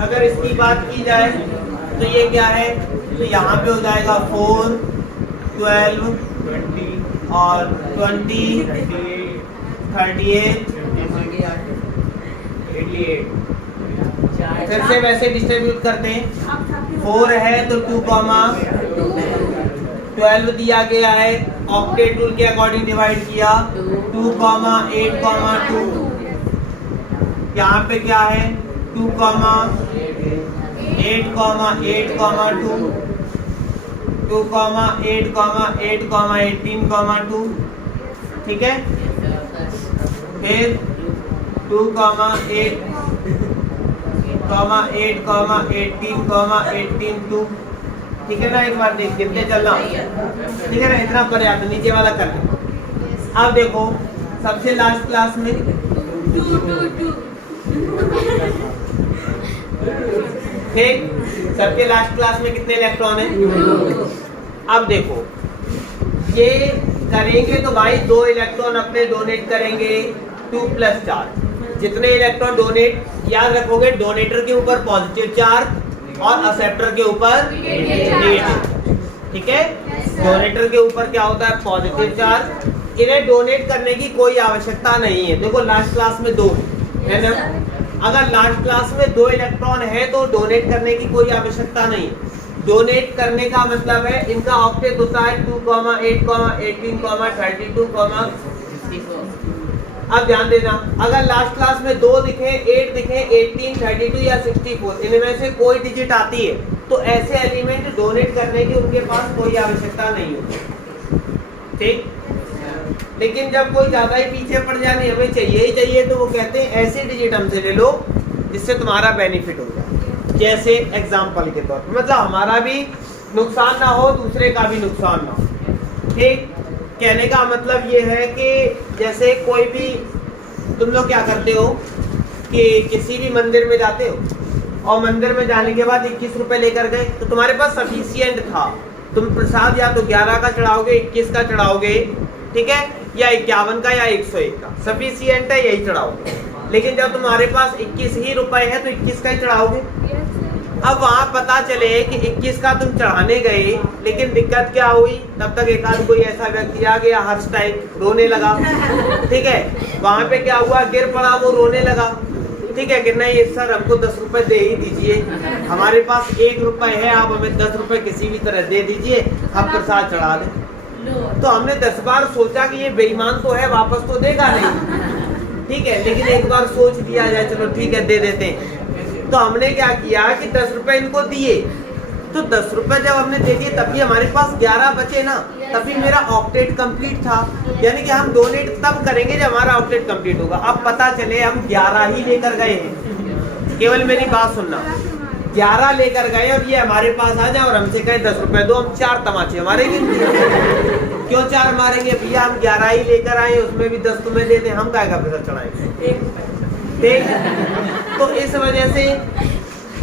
अगर इसकी बात की जाए तो ये क्या है, तो यहाँ पे हो जाएगा 4, 12 और 20, 38, 88। फिर से वैसे डिस्ट्रीब्यूट करते हैं। 4 है तो 2, 12 दिया गया है, ऑक्टेट रूल के अकॉर्डिंग डिवाइड किया, 2, 8, 2। यहाँ पे क्या है, 2, 8, 2, 2, 8, 18, 2, ठीक है। फिर 2, 8, 18, 2, ठीक है ना। एक बार देख कितने चलना, ठीक है ना, इतना पर्याप्त, नीचे वाला कर ले। अब देखो सबसे लास्ट क्लास में 2, ठीक, सबके लास्ट क्लास में कितने इलेक्ट्रॉन है। अब देखो ये करेंगे तो भाई 2 इलेक्ट्रॉन अपने डोनेट करेंगे, 2 + 4, जितने इलेक्ट्रॉन डोनेट, याद रखोगे डोनेटर के ऊपर पॉजिटिव चार्ज और एक्सेप्टर के ऊपर नेगेटिव, ठीक है। डोनेटर के ऊपर क्या होता है, पॉजिटिव चार्ज। इन्हें डोनेट करने की कोई आवश्यकता नहीं है। देखो लास्ट क्लास में 2 है ना, अगर लास्ट क्लास में 2 इलेक्ट्रॉन है तो डोनेट करने की कोई आवश्यकता नहीं। डोनेट करने का मतलब है इनका ऑक्टेट होता है 2, 8, 18, 32, अब ध्यान देना, अगर लास्ट क्लास में 2 दिखे, 8 दिखे, 18, 32 या 64, इनमें से कोई डिजिट आती है तो ऐसे एलिमेंट डोनेट करने की उनके पास कोई आवश्यकता नहीं होती, ठीक। लेकिन जब कोई ज्यादा ही पीछे पड़ जाए, हमें चाहिए ही चाहिए, तो वो कहते हैं ऐसे डिजिट हमसे ले लो जिससे तुम्हारा बेनिफिट हो जाए। जैसे एग्जाम्पल के तौर पर, मतलब हमारा भी नुकसान ना हो, दूसरे का भी नुकसान ना हो, ठीक। कहने का मतलब ये है कि जैसे कोई भी, तुम लोग क्या करते हो कि किसी भी मंदिर में जाते हो और मंदिर में जाने के बाद 21 रुपए लेकर गए, तो तुम्हारे पास सफिशियंट था, तुम प्रसाद या तो 11 का चढ़ाओगे, 21 का चढ़ाओगे, ठीक है, या 51 का या 101 का, सफिशियंट है, यही चढ़ाओगे। लेकिन जब तुम्हारे पास 21 ही रुपए है तो 21 का ही चढ़ाओगे। अब वहां पता चले कि 21 का तुम चढ़ाने गए, लेकिन दिक्कत क्या हुई, तब तक एक आध कोई ऐसा व्यक्ति आ गया, हर्ष टाइप रोने लगा, ठीक है। वहां पे क्या हुआ, गिर पड़ा, वो रोने लगा, ठीक है, कि नहीं सर हमको 10 रुपए दे ही दीजिए, हमारे पास 1 रुपए है, आप हमें 10 रुपए किसी भी तरह दे दीजिए, हम प्रसाद चढ़ा दें। तो हमने 10 बार सोचा कि ये बेईमान तो है, वापस तो देगा नहीं, ठीक है, लेकिन एक बार सोच लिया जाए, चलो ठीक है दे देते हैं। तो हमने क्या किया कि 10 रुपए इनको दिए, तो 10 रुपए जब हमने दे दिए तभी हमारे पास 11 बचे ना, तभी मेरा ऑक्टेट कंप्लीट था। यानी कि हम डोनेट तब करेंगे जब हमारा ऑक्टेट कंप्लीट होगा। अब पता चले हम 11 ही लेकर गए हैं, केवल मेरी बात सुनना, 11 लेकर गए और ये हमारे पास आ जाए और हमसे कहे 10 रुपए दो, हम 4 तमाचे हमारे क्यों 4 मारेंगे भैया, हम 11 ही लेकर आए, उसमें भी 10 तुम्हें दे दे, हम काय का पैसा चढ़ाएंगे, ठीक। तो इस वजह से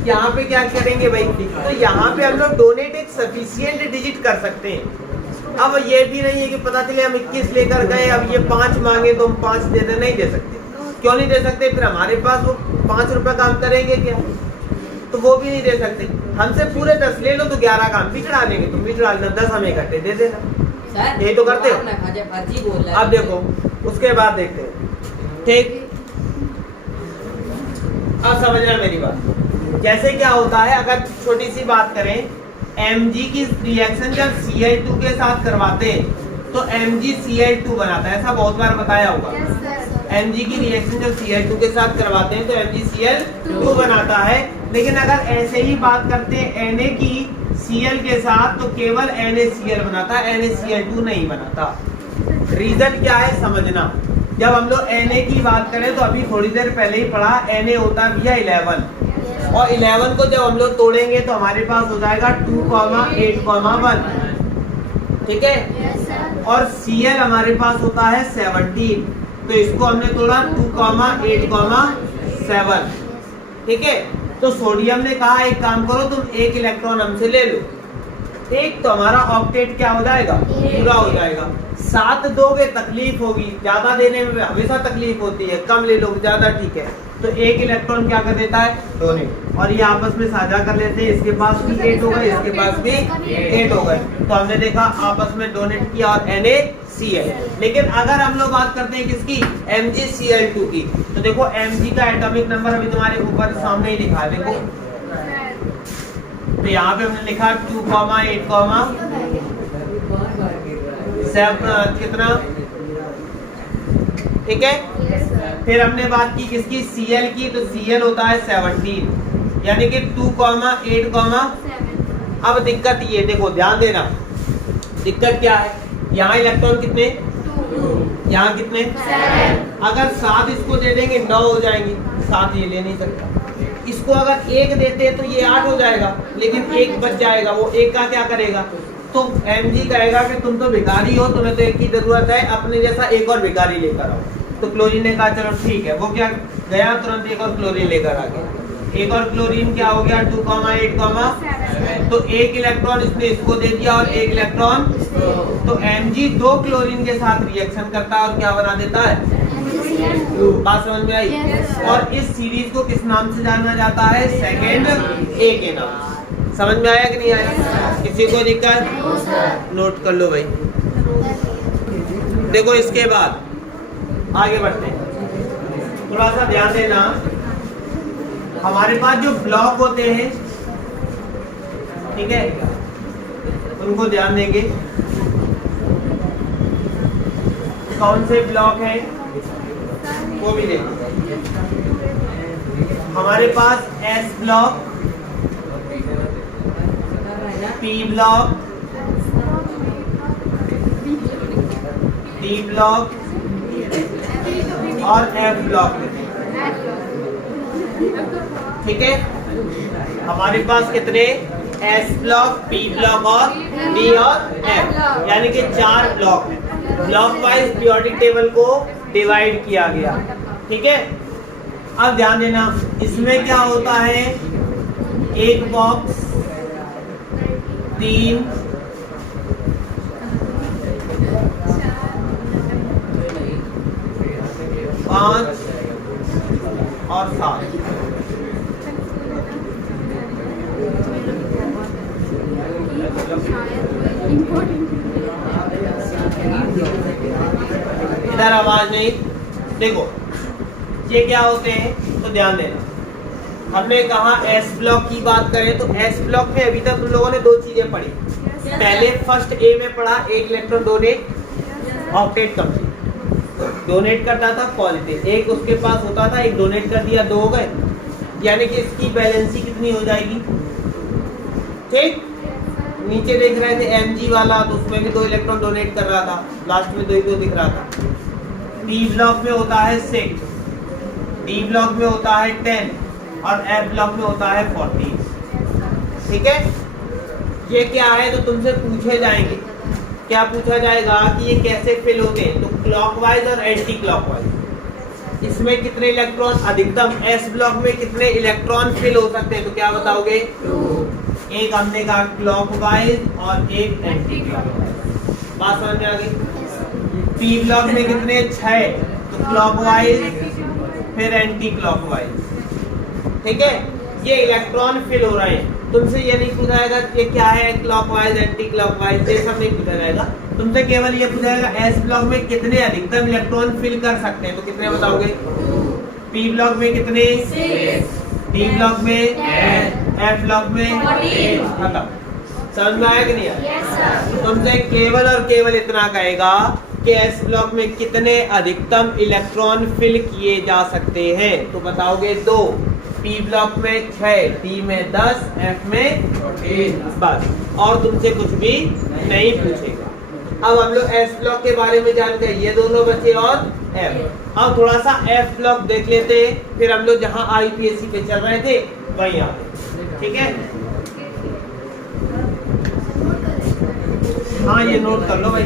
यहाँ पे क्या करेंगे भाई, तो यहाँ पे हम लोग डोनेट एक सफिशिएंट डिजिट कर सकते हैं। अब ये भी नहीं है कि पता चले हम 21 लेकर गए, अब ये 5 मांगे तो हम 5 दे दे, नहीं दे सकते। क्यों नहीं दे सकते, फिर हमारे पास वो 5 रुपए काम करेंगे क्या, तो वो भी नहीं दे सकते। हमसे पूरे 10 ले लो तो 11 का हम भी चढ़ा लेंगे, तुम भी चढ़ा लेना, 10 हमें इकट्ठे दे देना, यही तो करते हो। अब देखो उसके बाद देखते हैं, ठीक, अब समझना मेरी बात। जैसे क्या होता है, अगर छोटी सी बात करें, Mg की रिएक्शन जब Cl2 के साथ करवाते हैं तो MgCl2 बनाता है, ऐसा बहुत बार बताया होगा। Mg की रिएक्शन जब Cl2 के साथ करवाते हैं तो MgCl2 बनाता है। लेकिन अगर ऐसे ही बात करते हैं Na की Cl के साथ तो केवल NaCl बनाता है, NaCl2 नहीं बनाता। रीजन क्या है समझना। जब हम लोग Na की बात करें तो अभी थोड़ी देर पहले ही पढ़ा, Na होता है भैया 11, और 11 को जब हम लोग तोड़ेंगे तो हमारे पास हो जाएगा 2,8,1, ठीक है, और Cl हमारे पास होता है 17, तो इसको हमने तोड़ा 2,8,7, ठीक है। तो सोडियम ने कहा एक काम करो, तुम 1 इलेक्ट्रॉन हमसे ले लो, एक तो हमारा ऑक्टेट क्या हो जाएगा, पूरा हो जाएगा। 7 दोगे तकलीफ होगी, ज्यादा देने में हमेशा तकलीफ होती है, कम ले लो ज्यादा, ठीक है। तो 1 इलेक्ट्रॉन क्या कर देता है, डोनेट, और ये आपस में साझा कर लेते हैं, इसके पास भी 8 हो गए, इसके पास भी 8 हो गए, तो हमने देखा आपस में डोनेट किया और NaCl। लेकिन अगर हम लोग बात करते हैं किसकी, MgCl2 की, तो देखो Mg का एटॉमिक नंबर अभी तुम्हारे ऊपर सामने ही लिखा है, देखो, तो यहाँ पे हमने लिखा 2,8,7 कितना, ठीक है। फिर हमने बात की किसकी, Cl की, तो Cl होता है 17, यानी कि 2,8,7। अब दिक्कत ये देखो, ध्यान देना, दिक्कत क्या है, यहाँ इलेक्ट्रॉन कितने, यहाँ कितने, अगर 7 इसको दे देंगे 9 हो जाएंगे, 7 ये ले नहीं सकता। इसको अगर 1 देते हैं तो ये 8 हो जाएगा, लेकिन 1 बच जाएगा, वो 1 का क्या करेगा, तो Mg कहेगा कि तुम तो भिखारी हो, तुम्हें तो 1 की जरूरत है, अपने जैसा एक और भिखारी लेकर आओ। तो क्लोरीन ने कहा चलो ठीक है, वो क्या गया, तुरंत एक और क्लोरीन लेकर आ गया। एक और क्लोरीन क्या हो गया, 2,8,7, तो 1 इलेक्ट्रॉन इसने इसको दे दिया और 1 इलेक्ट्रॉन, तो Mg 2 क्लोरीन के साथ रिएक्शन करता है और क्या बना देता है, बात समझ में आई। और इस सीरीज को किस नाम से जाना जाता है, सेकेंड A के नाम। समझ में आया कि नहीं आया, किसी को दिक्कत, नोट कर लो भाई। देखो इसके बाद आगे बढ़ते हैं, थोड़ा सा ध्यान देना, हमारे पास जो ब्लॉक होते हैं, ठीक है, उनको ध्यान देंगे। कौन से ब्लॉक हैं, वो भी देखो। हमारे पास S block, P block, D block और एफ ब्लॉक। ठीक है, हमारे पास कितने एस ब्लॉक, पी ब्लॉक और डी और एफ, यानी कि 4 ब्लॉक है। ब्लॉक वाइज पीरियोडिक टेबल को डिवाइड किया गया। ठीक है, अब ध्यान देना, इसमें क्या होता है, एक बॉक्स 3 5 और 7। इधर आवाज नहीं, देखो ये क्या होते हैं, तो ध्यान देना। हमने कहा एस ब्लॉक की बात करें तो एस ब्लॉक में अभी तक तुम लोगों ने 2 चीजें पढ़ी। पहले फर्स्ट ए में पढ़ा, एक electron donate octet complete, donate करता था पॉजिटिव, एक उसके पास होता था, एक डोनेट कर दिया, 2 हो गए, यानी कि इसकी बैलेंसी कितनी हो जाएगी। ठीक, नीचे देख रहे थे Mg वाला, तो उसमें भी 2 इलेक्ट्रॉन डोनेट कर रहा था, लास्ट में 2 ही 2 दिख रहा था। डी ब्लॉक में होता है 6, डी ब्लॉक में होता है 10 और एफ ब्लॉक में होता है 14। ठीक है, ये क्या है, तो तुमसे पूछे जाएंगे, क्या पूछा जाएगा कि ये कैसे फिल होते हैं, तो क्लॉकवाइज और एंटी क्लॉकवाइज। इसमें कितने इलेक्ट्रॉन अधिकतम, एस ब्लॉक में कितने इलेक्ट्रॉन फिल हो सकते हैं, तो क्या बताओगे, 2। एक हमने कहा क्लॉकवाइज और एक एंटी क्लॉकवाइज। बात समझ में आ गई। पी ब्लॉक में कितने, 6, तो क्लॉकवाइज फिर एंटी क्लॉकवाइज। ठीक है, ये इलेक्ट्रॉन फिल हो रहे हैं। तुमसे ये नहीं पूछा जाएगा ये क्या है, क्लॉकवाइज एंटी क्लॉकवाइज, ये सब नहीं पूछा जाएगा। तुमसे केवल ये पूछा जाएगा एस ब्लॉक में कितने अधिकतम इलेक्ट्रॉन फिल कर सकते हैं, तो कितने बताओगे। पी ब्लॉक में कितने, 6, डी ब्लॉक में 10, एफ ब्लॉक में 14। खत्म। समझ में आया कि नहीं आया। तुमसे केवल और केवल इतना कहेगा कि एस ब्लॉक में कितने अधिकतम इलेक्ट्रॉन फिल किए जा सकते हैं, तो बताओगे 2। पी ब्लॉक में 6, डी में 10, एफ में 14, बस, और तुमसे कुछ भी नहीं पूछेगा। अब हम लोग एस ब्लॉक के बारे में जान गए, ये दोनों बचे और एफ। अब थोड़ा सा एफ ब्लॉक देख लेते हैं, फिर हम लोग जहां आईपीएससी पे चल रहे थे वहीं आते। ठीक है, हाँ ये नोट कर लो भाई।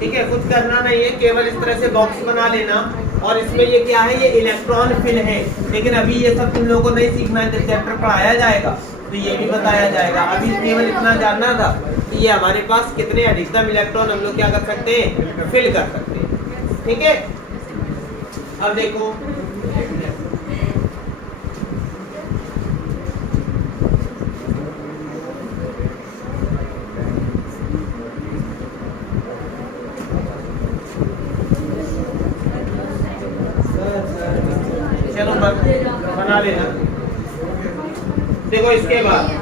ठीक है, कुछ करना नहीं है, केवल इस तरह से बॉक्स बना लेना। और इसमें ये क्या है, ये इलेक्ट्रॉन फिल है, लेकिन अभी ये सब तुम लोगों को नहीं सीखना है, जब चैप्टर पढ़ाया जाएगा तो ये भी बताया जाएगा। अभी केवल इतना जानना था कि ये हमारे पास कितने अधिकतम इलेक्ट्रॉन हम लोग क्या कर सकते हैं, फिल कर सकते हैं। ठीक है, अब देखो चलो बना लेना। देखो इसके बाद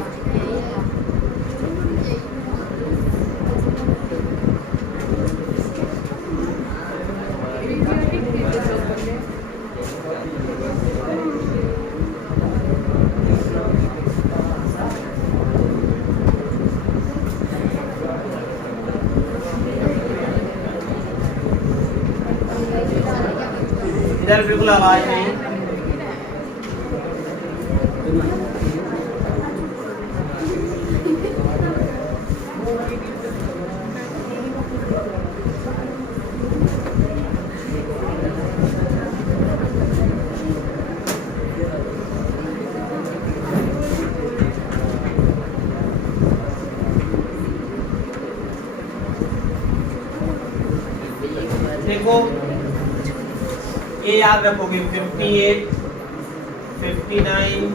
इधर बिल्कुल आवाज नहीं। देखो ये याद रखोगे 58, 59,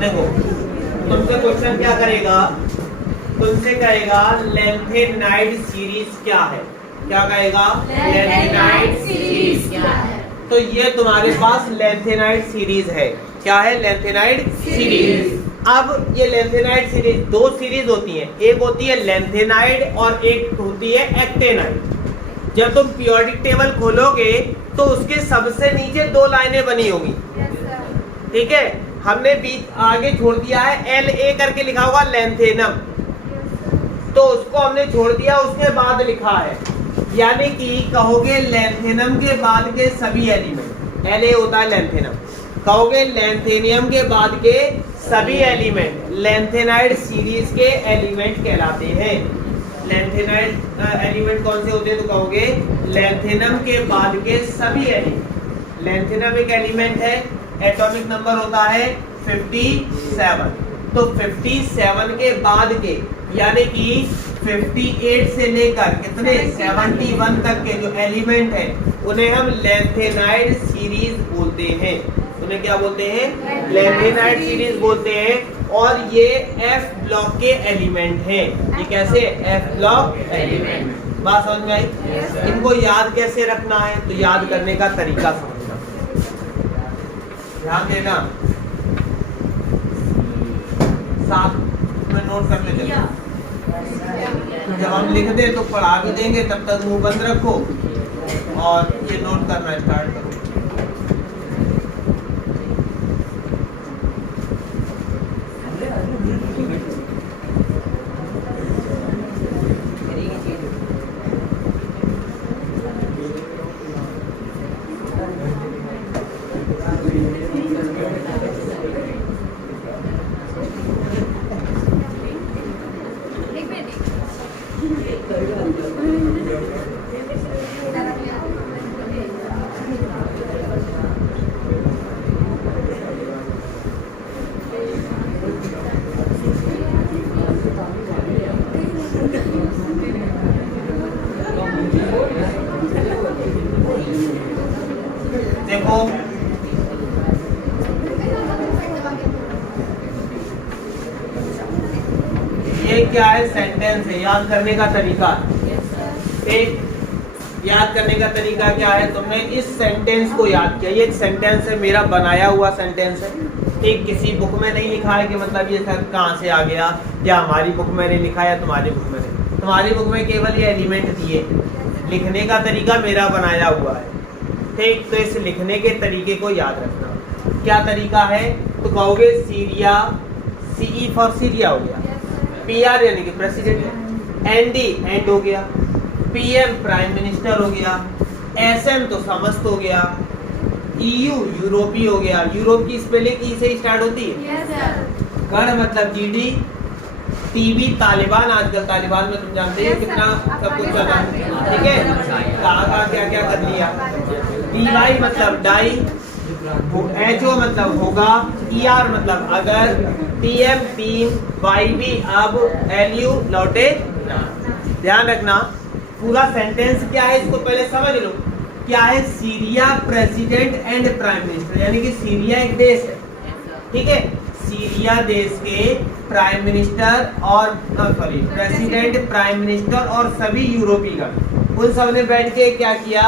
देखो तुमसे क्वेश्चन क्या करेगा, तुमसे कहेगा लेंथेनाइड सीरीज क्या है। क्या कहेगा? लैंथेनाइड सीरीज क्या है? तो ये तुम्हारे पास लैंथेनाइड सीरीज है। क्या है? Lanthanide series. अब ये लैंथेनाइड सीरीज, दो सीरीज होती है, एक होती है लैंथेनाइड और एक होती है एक्टेनाइड। जब तुम पीरियोडिक टेबल खोलोगे तो उसके सबसे नीचे दो लाइनें बनी होगी, ठीक है। हमने बीच आगे छोड़ दिया है La करके लिखा होगा लैंथेनम, तो उसको हमने छोड़ दिया, उसके बाद लिखा है, यानी कि कहोगे लैंथेनम के बाद के सभी एलिमेंट, La होता है लैंथेनम, कहोगे लैंथेनियम के बाद के सभी एलिमेंट लैंथेनाइड सीरीज के एलिमेंट कहलाते हैं। लैंथेनाइड एलिमेंट कौन से होते हैं? तो कहोगे लैंथेनम के बाद के सभी एलिमेंट। लैंथेनम एक एलिमेंट है, एटॉमिक नंबर होता है 57, तो 57 के बाद के, यानी कि 58 से लेकर कितने 71 तक के जो एलिमेंट है उन्हें हम लैंथेनाइड सीरीज बोलते हैं। उन्हें क्या बोलते हैं? लैंथेनाइड सीरीज बोलते हैं। और ये F ब्लॉक के एलिमेंट हैं। ये कैसे? F block element. बात समझ में आई? इनको याद कैसे रखना है? तो याद करने का तरीका समझना, ध्यान देना, साथ में नोट कर ले चलो। जब हम लिख दे तो पढ़ा भी देंगे, तब तक मुंह बंद रखो और ये नोट करना स्टार्ट करो। देखो ये क्या है? सेंटेंस है। याद करने का तरीका, एक याद करने का तरीका क्या है? तुमने इस सेंटेंस को याद किया, ये एक सेंटेंस है, मेरा बनाया हुआ सेंटेंस है, ठीक। किसी बुक में नहीं लिखा है कि मतलब ये सर कहाँ से आ गया, या हमारी बुक में नहीं लिखा या तुम्हारी बुक में नहीं। तुम्हारी बुक में केवल ये एलिमेंट दिए, लिखने का तरीका मेरा बनाया हुआ है, ठीक। तो इस लिखने के तरीके को याद रखना। क्या तरीका है? तो कहोगे सीरिया, CE फॉर सीरिया हो गया, PR यानी कि प्रेसिडेंट, ND एंड हो गया, PM प्राइम मिनिस्टर हो गया, SM तो समस्त हो गया, EU यूरोपी हो गया। यूरोप की स्पेलिंग ई से स्टार्ट होती है। गढ़ मतलब GD, TB तालिबान, आजकल तालिबान में तुम जानते हो कितना सब कुछ चला, ठीक है। कहाँ क्या क्या कर लिया। DY मतलब डाई, HO मतलब होगा, ER मतलब अगर, TM टीम, YB अब, LU लौटे। ध्यान रखना पूरा सेंटेंस क्या है इसको पहले समझ लो। क्या है? Syria president and prime minister, यानी कि सीरिया एक देश है, ठीक है। सीरिया देश के प्राइम मिनिस्टर और प्रेसिडेंट, प्राइम मिनिस्टर और सभी यूरोपीय गण, उन सब ने बैठ के क्या किया?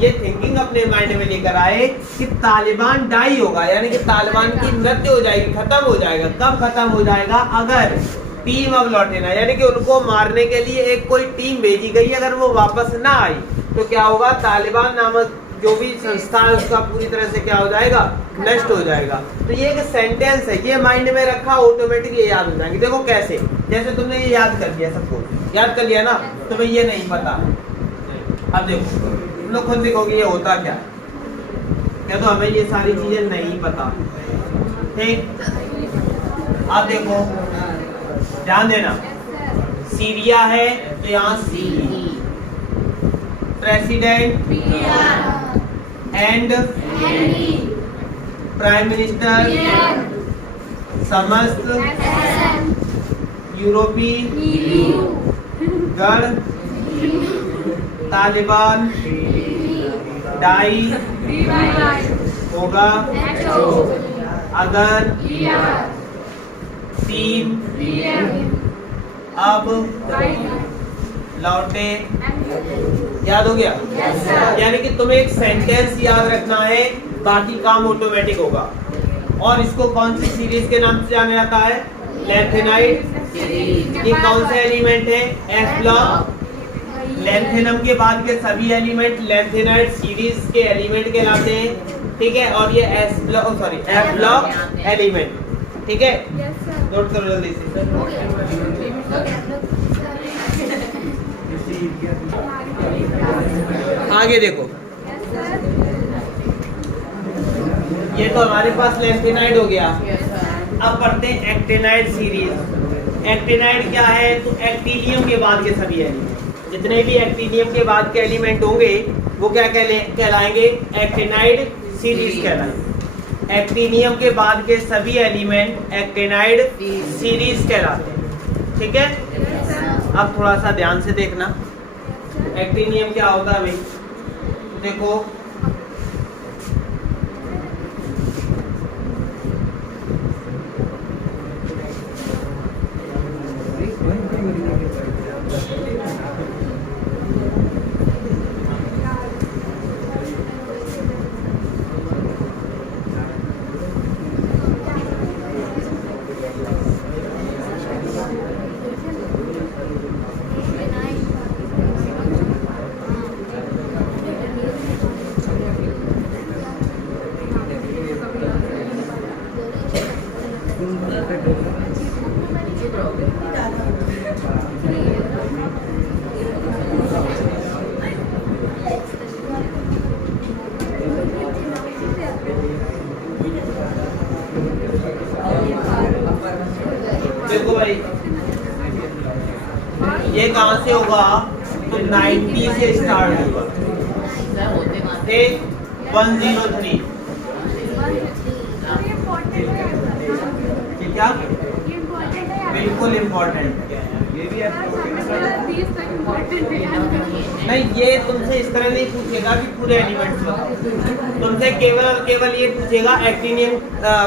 ये थिंकिंग अपने माइंड में लेकर आए कि तालिबान डाई होगा, यानी कि तालिबान की मृत्यु हो जाएगी, खत्म हो जाएगा। कब खत्म हो जाएगा? अगर टीम अब लौटे ना, यानी कि उनको मारने के लिए एक कोई टीम भेजी गई, अगर वो वापस ना आई तो क्या होगा? तालिबान नामक जो भी संस्था है उसका पूरी तरह से क्या हो जाएगा? नष्ट हो जाएगा। तो ये एक सेंटेंस है, ये माइंड में रखा, ऑटोमेटिक ये याद हो जाएंगे। देखो कैसे, जैसे तुमने ये याद कर लिया, सबको याद कर लिया ना, तुम्हें ये नहीं पता। अब देखो तुम लोग खुद देखोगे ये होता क्या, क्या तो हमें ये सारी चीजें नहीं पता, ठीक। अब देखो ध्यान देना, सीरिया है तो यहाँ सी, प्रेसिडेंट एंड प्राइम मिनिस्टर, समस्त यूरोपीय गण, तालिबान डाई होगा अगर टीम अब लौटे याद हो गया? यानी कि तुम्हें एक सेंटेंस याद रखना है, बाकी काम ऑटोमेटिक होगा। और इसको कौन सी सीरीज के नाम से जाना जाता है? लैंथेनाइड। ये कौन से एलिमेंट है? F block. लैंथेनम के बाद के सभी एलिमेंट लैंथेनाइड सीरीज के एलिमेंट कहलाते हैं, ठीक है। और ये एफ ब्लॉक एलिमेंट, ठीक है। नोट करो जल्दी से। आगे देखो, ये तो हमारे पास लैंथेनाइड हो गया। अब पढ़ते हैं एक्टिनाइड सीरीज। एक्टिनाइड क्या है? तो एक्टिनियम के बाद के सभी एलिमेंट, जितने भी एक्टिनियम के बाद के एलिमेंट होंगे वो क्या कहलाएंगे? एक्टिनाइड सीरीज कहलाएंगे। एक्टिनियम के बाद के सभी एलिमेंट एक्टिनाइड सीरीज कहलाते हैं, ठीक है। अब थोड़ा सा ध्यान से देखना, एक्टिनियम क्या होता है भाई? देखो, देखो भाई, ये कहां से होगा? तो 90 से स्टार्ट होगा, ठीक। 103 क्या? बिल्कुल इम्पोर्टेंट। नहीं, ये तुमसे इस तरह नहीं पूछेगा कि पूरे एलिमेंट्स बताओ, तुमसे केवल और केवल ये पूछेगा एक्टिनियम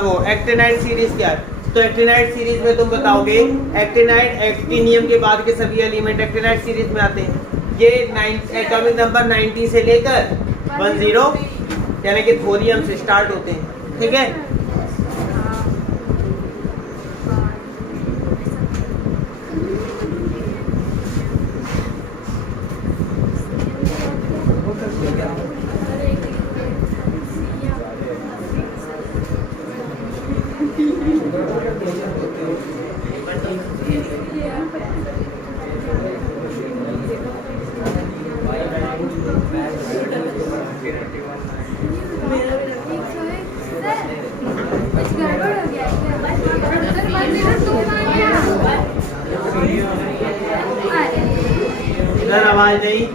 वो एक्टिनाइड सीरीज क्या है। तो एक्टिनाइड सीरीज में तुम बताओगे एक्टिनाइड एक्टिनियम के बाद के सभी एलिमेंट एक्टिनाइड सीरीज में आते हैं। ये एटॉमिक नंबर 90 से लेकर 10 यानी कि थोरियम से स्टार्ट होते हैं, ठीक है। इधर आवाज नहीं।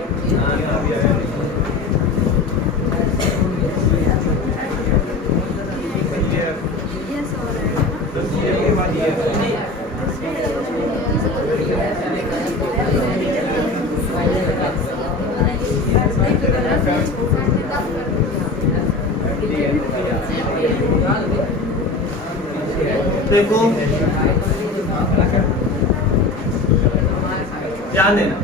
देखो, ध्यान देना,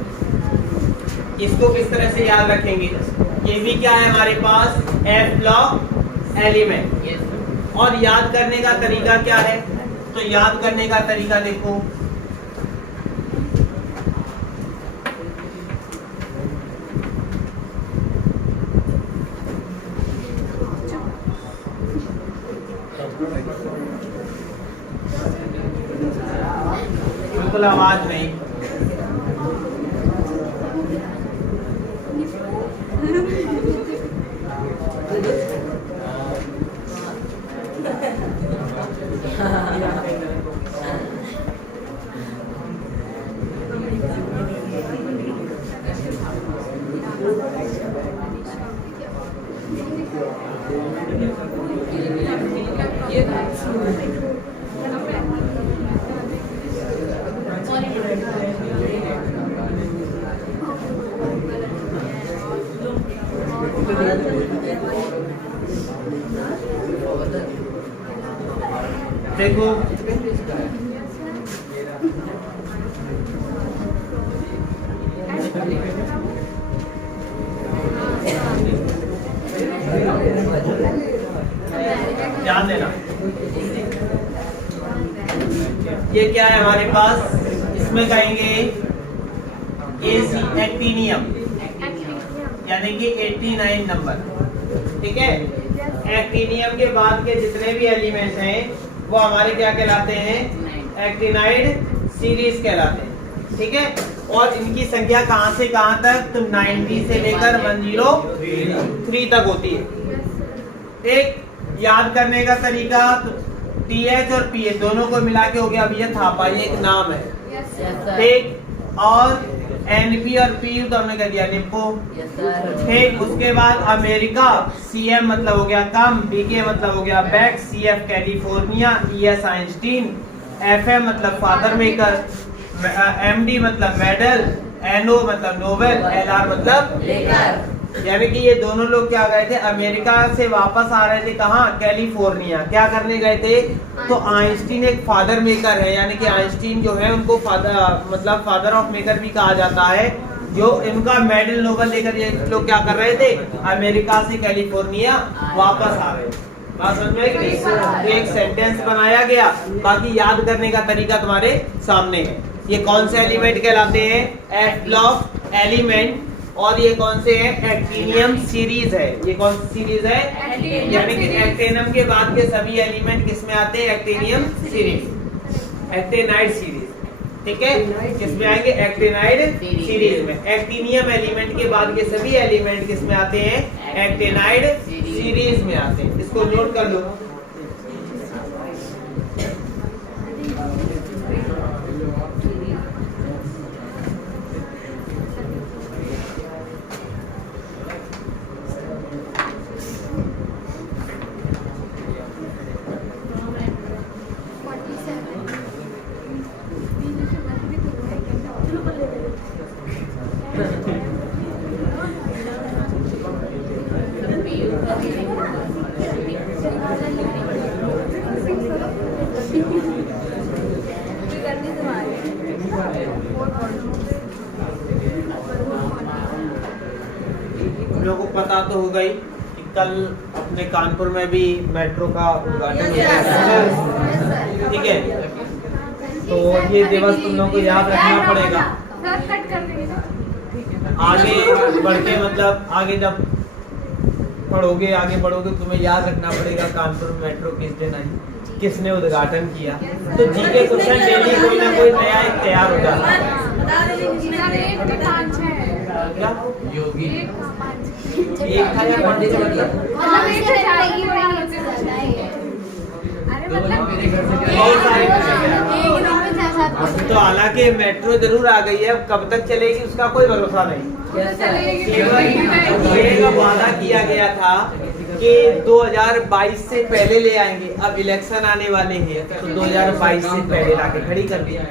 इसको किस तरह से याद रखेंगे? ये भी क्या है हमारे पास? F block element. और याद करने का तरीका क्या है? तो याद करने का तरीका देखो, बिल्कुल आवाज नहीं। देखो, ये क्या है हमारे पास, इसमें कहेंगे AC एक्टिनियम, यानी कि 89 नंबर, ठीक है। एक्टिनियम के बाद के जितने भी एलिमेंट हैं वो हमारे क्या कहलाते हैं, एक्टिनाइड सीरीज कहलाते हैं, ठीक है। और इनकी संख्या कहां से कहां तक, तो 90 से लेकर 103 तक होती है। एक याद करने का तरीका, TH और PH दोनों को मिला के हो गया, अब ये थापा, ये एक नाम है, ठीक। और NP और PU तो हमने कह दिया निप्पो, ठीक। उसके बाद अमेरिका, CM मतलब हो गया कम, BK मतलब हो गया back, CF California, ES Einstein, FM मतलब फादर मेकर, MD मतलब मेडल, NO मतलब नोबेल, LR मतलब लेकर। यानी कि ये दोनों लोग क्या गए थे, अमेरिका से वापस आ रहे थे, कहाँ, कैलिफोर्निया, क्या करने गए थे, तो आइंस्टीन एक फादर मेकर है, यानी कि आइंस्टीन जो है उनको फादर ऑफ मेकर भी कहा जाता है, जो इनका मेडल नोबेल लेकर ये लोग क्या कर रहे थे, अमेरिका से कैलिफोर्निया वापस आ रहे थे। बात समझ में आई कि नहीं? तो एक सेंटेंस बनाया गया, बाकी याद करने का तरीका तुम्हारे सामने है। ये कौन से एलिमेंट कहलाते हैं, F ब्लॉक एलिमेंट, और ये कौन से है, एक्टिनियम सीरीज है। ये कौन सी सीरीज है, यानी कि एक्टिनियम के बाद के सभी एलिमेंट किस में आते हैं, एक्टिनियम सीरीज, एक्टिनाइड सीरीज, ठीक है। किसमें आएंगे, एक्टिनाइड सीरीज में। एक्टिनियम एलिमेंट के बाद के सभी एलिमेंट किस में आते हैं, एक्टिनाइड सीरीज में आते हैं। इसको नोट कर लो। लोगों को पता तो होगा ही कि कल अपने कानपुर में भी मेट्रो का उद्घाटन है, ठीक है। तो ये दिवस तुम लोगों को याद रखना पड़ेगा। आगे बढ़ के मतलब आगे जब पढ़ोगे, आगे बढ़ोगे, तुम्हें याद रखना पड़ेगा कानपुर मेट्रो किस दिन आई, किसने उद्घाटन किया। तो जीके क्वेश्चन डेली कोई ना कोई नया एक तैयार हो जाता है। क्या योगी एक था या पंडित, तो हालांकि मेट्रो जरूर आ गई है, अब कब तक चलेगी उसका कोई भरोसा नहीं। केवल ये वादा किया गया था कि 2022 से पहले ले आएंगे, अब इलेक्शन आने वाले हैं तो 2022 से पहले लाके खड़ी कर दिया।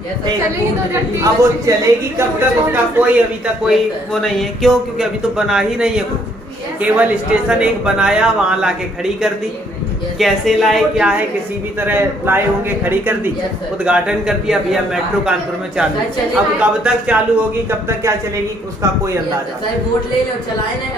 अब वो चलेगी कब तक उसका कोई अभी तक कोई वो नहीं है। क्यों? क्योंकि अभी तो बना ही नहीं है कुछ, केवल स्टेशन एक बनाया, वहाँ लाके खड़ी कर दी। कैसे लाए, क्या है, किसी भी तरह लाए होंगे, खड़ी कर दी, उद्घाटन कर दिया, भैया मेट्रो कानपुर में चालू। अब कब तक चालू होगी, कब तक क्या चलेगी, उसका कोई अंदाजा नहीं। वोट ले लो, चलाए ना